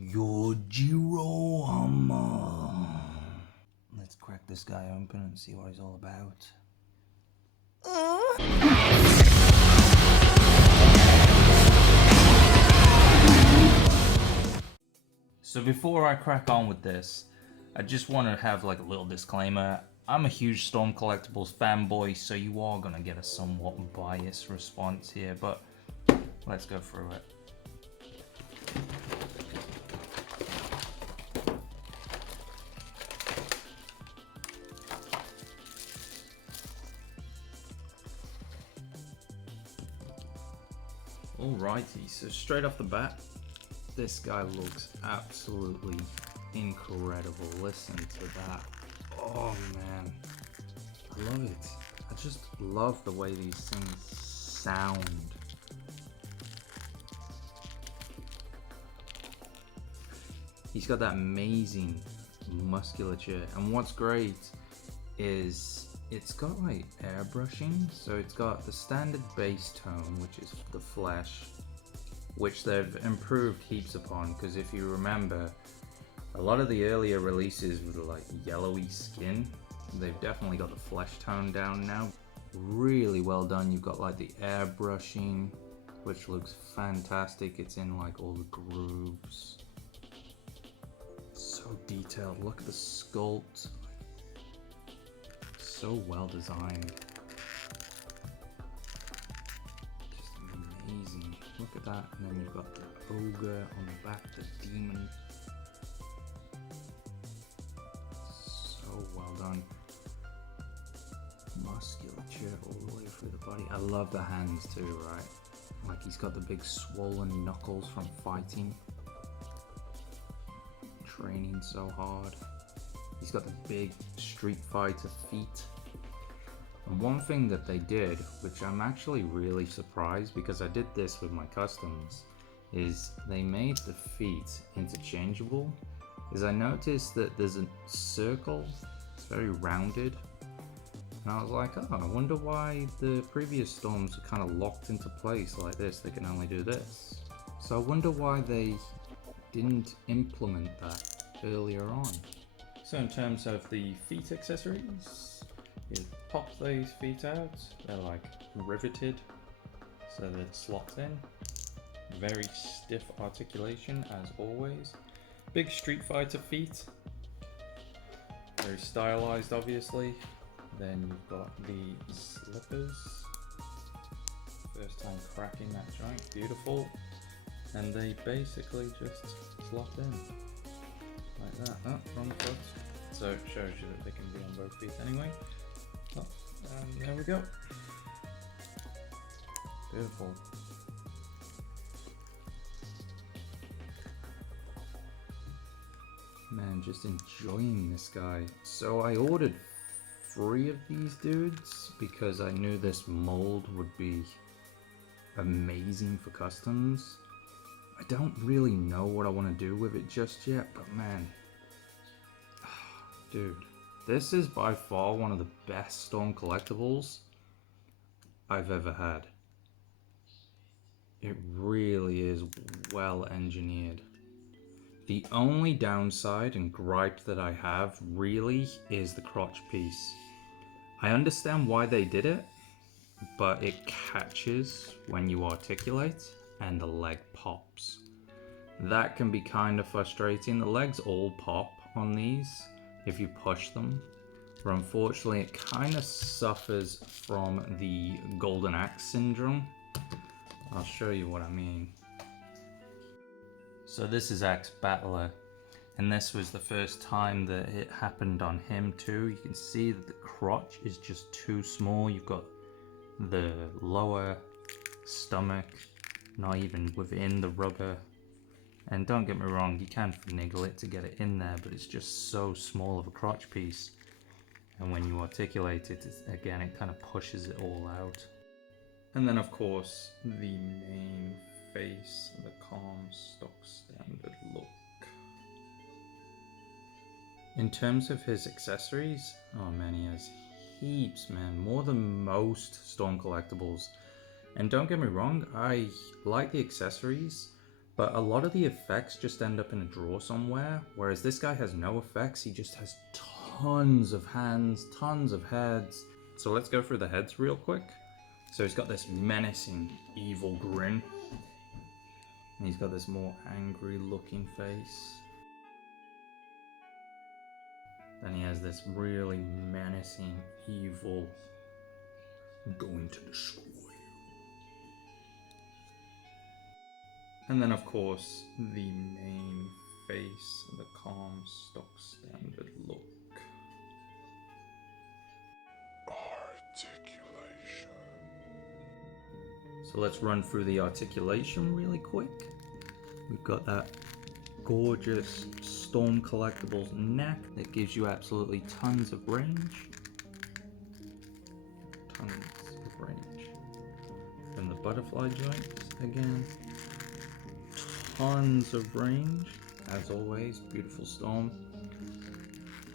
Yuujiro Hanma. Let's crack this guy open and see what he's all about. So before I crack on with this, I just want to have like a little disclaimer. I'm a huge Storm Collectibles fanboy, so you are going to get a somewhat biased response here, but let's go through it. Alrighty, so straight off the bat, this guy looks absolutely incredible. Listen to that. Oh man, I love it. I just love the way these things sound. He's got that amazing musculature, and what's great is it's got like airbrushing. So it's got the standard base tone, which is the flesh, which they've improved heaps upon, because if you remember, a lot of the earlier releases with like yellowy skin, they've definitely got the flesh tone down now. Really well done. You've got like the airbrushing, which looks fantastic. It's in like all the grooves. So detailed. Look at the sculpt. So well designed. Just amazing. Look at that. And then you've got the ogre on the back, the demon. So well done. Musculature all the way through the body. I love the hands too, right? Like he's got the big swollen knuckles from fighting. Training so hard. He's got the big Street Fighter feet. And one thing that they did, which I'm actually really surprised because I did this with my customs, is they made the feet interchangeable. Is I noticed that there's a circle, it's very rounded. And I was like, oh, I wonder why the previous Storms are kind of locked into place like this. They can only do this. So I wonder why they didn't implement that earlier on. So in terms of the feet accessories, you pop these feet out, they're like riveted so that it slots in. Very stiff articulation as always. Big Street Fighter feet, very stylized obviously. Then you've got the slippers, first time cracking that joint, beautiful. And they basically just slot in like that. Oh, wrong foot. So it shows you that they can be on both feet anyway. Oh, and there we go. Beautiful. Man, just enjoying this guy. So I ordered 3 of these dudes because I knew this mold would be amazing for customs. I don't really know what I want to do with it just yet, but man, dude, this is by far one of the best Storm Collectibles I've ever had. It really is well engineered. The only downside and gripe that I have really is the crotch piece. I understand why they did it, but it catches when you articulate and the leg pops. That can be kind of frustrating. The legs all pop on these if you push them, but unfortunately it kind of suffers from the golden axe syndrome. I'll show you what I mean. So this is Axe Battler, and this was the first time that it happened on him too. You can see that the crotch is just too small. You've got the lower stomach not even within the rubber, and don't get me wrong, you can finagle it to get it in there, but it's just so small of a crotch piece, and when you articulate it, again, it kind of pushes it all out. And then of course the main face, the calm stock standard look. In terms of his accessories, oh man, he has heaps, man, more than most Storm Collectibles. And don't get me wrong, I like the accessories, but a lot of the effects just end up in a drawer somewhere, whereas this guy has no effects. He just has tons of hands, tons of heads. So let's go through the heads real quick. So he's got this menacing, evil grin. And he's got this more angry looking face. Then he has this really menacing, evil, I'm going to destroy you. And then of course, the main face, the calm, stock standard look. Articulation. So let's run through the articulation really quick. We've got that gorgeous Storm Collectibles neck that gives you absolutely tons of range. Tons of range. Then the butterfly joints again. Tons of range. As always, beautiful Storm.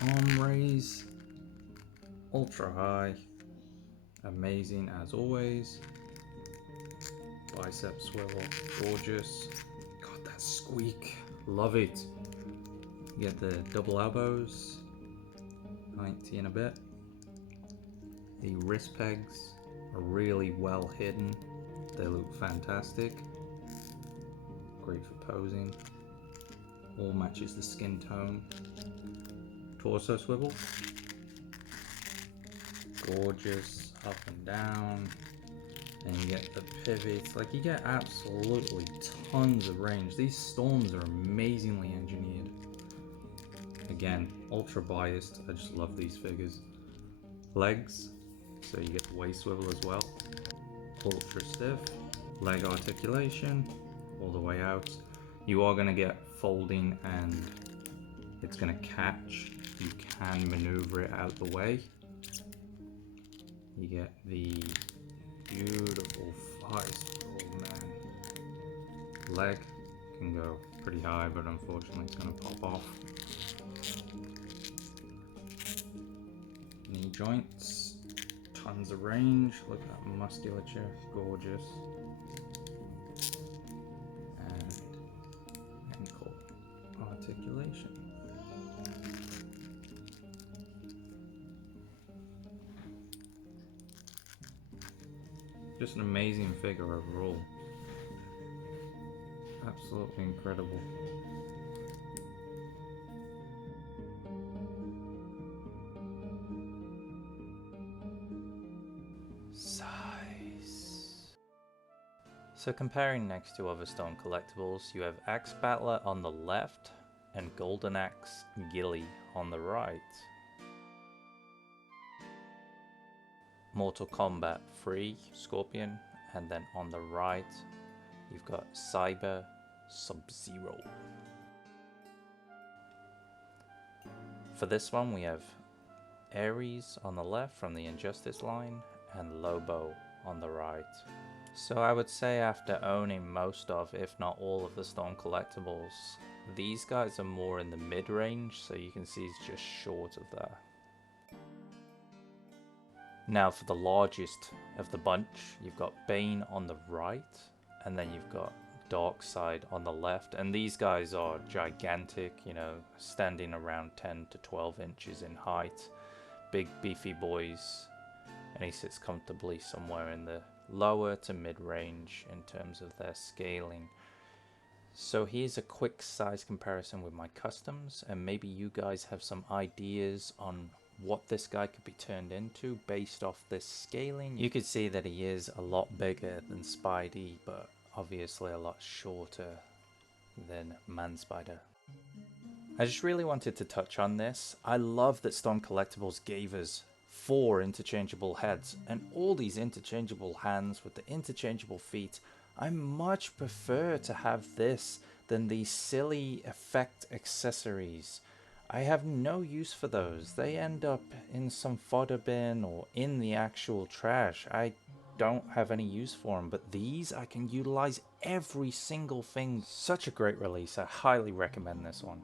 Arm raise. Ultra high. Amazing as always. Bicep swivel. Gorgeous. God, that squeak. Love it. You get the double elbows. 90 and a bit. The wrist pegs are really well hidden. They look fantastic. Great for posing. All matches the skin tone. Torso swivel. Gorgeous. Up and down. And you get the pivots. Like, you get absolutely tons of range. These Storms are amazingly engineered. Again, ultra biased. I just love these figures. Legs. So you get the waist swivel as well. Ultra stiff. Leg articulation. All the way out. You are going to get folding and it's going to catch. You can maneuver it out the way. You get the beautiful thigh swivel, man. Leg can go pretty high, but unfortunately it's going to pop off. Knee joints, tons of range. Look at that musculature, gorgeous. And ankle articulation. Just an amazing figure overall. Absolutely incredible. Size. So comparing next to other Stone Collectibles, you have Axe Battler on the left and Golden Axe Gilly on the right. Mortal Kombat 3 Scorpion, and then on the right you've got Cyber Sub-Zero. For this one we have Ares on the left from the Injustice line and Lobo on the right. So I would say after owning most of, if not all of the Stone Collectibles, these guys are more in the mid-range, so you can see it's just short of that. Now for the largest of the bunch, you've got Bane on the right, and then you've got Darkseid on the left, and these guys are gigantic, you know, standing around 10 to 12 inches in height, big beefy boys, and he sits comfortably somewhere in the lower to mid-range in terms of their scaling. So here's a quick size comparison with my customs, and maybe you guys have some ideas on what this guy could be turned into based off this scaling. You could see that he is a lot bigger than Spidey, but obviously a lot shorter than Man Spider. I just really wanted to touch on this. I love that Stone Collectibles gave us 4 interchangeable heads and all these interchangeable hands with the interchangeable feet. I much prefer to have this than these silly effect accessories. I have no use for those. They end up in some fodder bin or in the actual trash. I don't have any use for them, but these I can utilize every single thing. Such a great release. I highly recommend this one.